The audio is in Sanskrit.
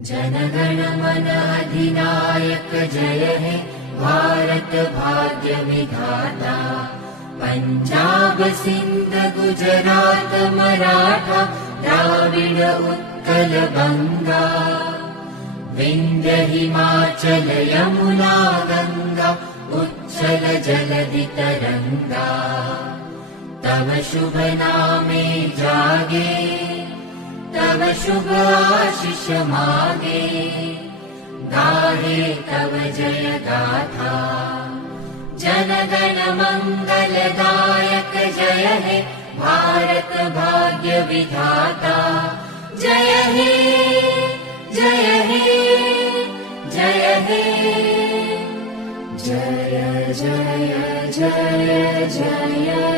जनगण मन अधिनायक जय हे भारत भाग्य विधाता। पंजाब सिंध गुजरात मराठा द्राविड उत्कल बंगा। विंध्य हिमाचल यमुना गंगा उच्चल जलधि तरंगा। तव शुभ नामे जागे तव शुभ आशीष मागे। गाहे तव जय गाथा जनगण मंगलदायक जय हे भारत भाग्य विधाता। जय हे जय हे जय हे जय जय जय जय।